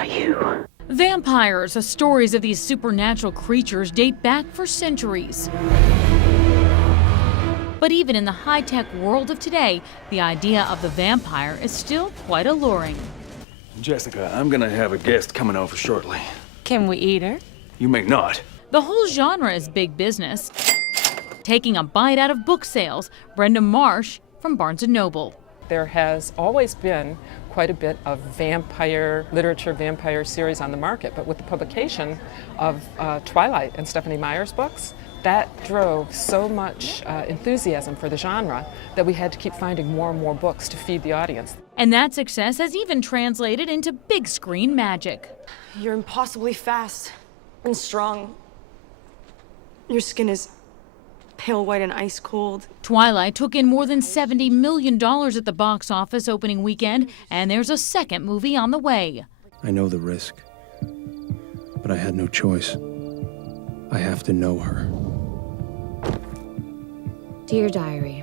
saw you. Vampires, the stories of these supernatural creatures date back for centuries. But even in the high-tech world of today, the idea of the vampire is still quite alluring. Jessica, I'm gonna have a guest coming over shortly. Can we eat her? You may not. The whole genre is big business. Taking a bite out of book sales, Brenda Marsh from Barnes & Noble. There has always been quite a bit of vampire literature, vampire series on the market, but with the publication of Twilight and Stephanie Meyer's books, that drove so much enthusiasm for the genre that we had to keep finding more and more books to feed the audience. And that success has even translated into big screen magic. You're impossibly fast and strong. Your skin is pale white and ice cold. Twilight took in more than $70 million at the box office opening weekend, and there's a second movie on the way. I know the risk, but I had no choice. I have to know her. Dear Diary.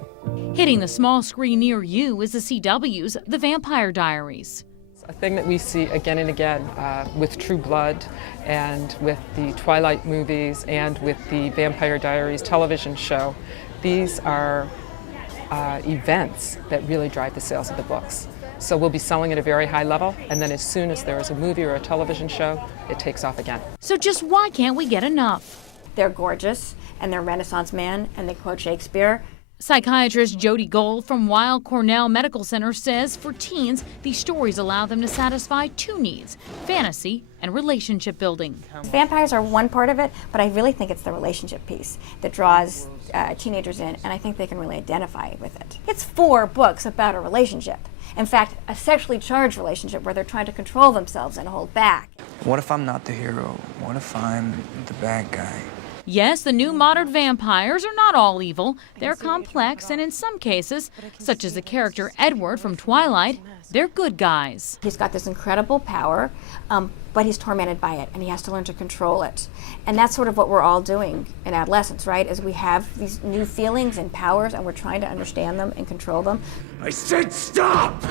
Hitting the small screen near you is the CW's The Vampire Diaries. A thing that we see again and again with True Blood and with the Twilight movies and with the Vampire Diaries television show. These are events that really drive the sales of the books. So we'll be selling at a very high level, and then as soon as there is a movie or a television show, it takes off again. So just why can't we get enough? They're gorgeous, and they're Renaissance man, and they quote Shakespeare. Psychiatrist Jodi Gold from Weill Cornell Medical Center says for teens, these stories allow them to satisfy two needs: fantasy and relationship building. Vampires are one part of it, but I really think it's the relationship piece that draws teenagers in, and I think they can really identify with it. It's 4 books about a relationship. In fact, a sexually charged relationship where they're trying to control themselves and hold back. What if I'm not the hero? What if I'm the bad guy? Yes, the new modern vampires are not all evil. They're complex, and in some cases, such as the character Edward from Twilight, they're good guys. He's got this incredible power, but he's tormented by it, and he has to learn to control it. And that's sort of what we're all doing in adolescence, right? Is we have these new feelings and powers, and we're trying to understand them and control them. I said stop!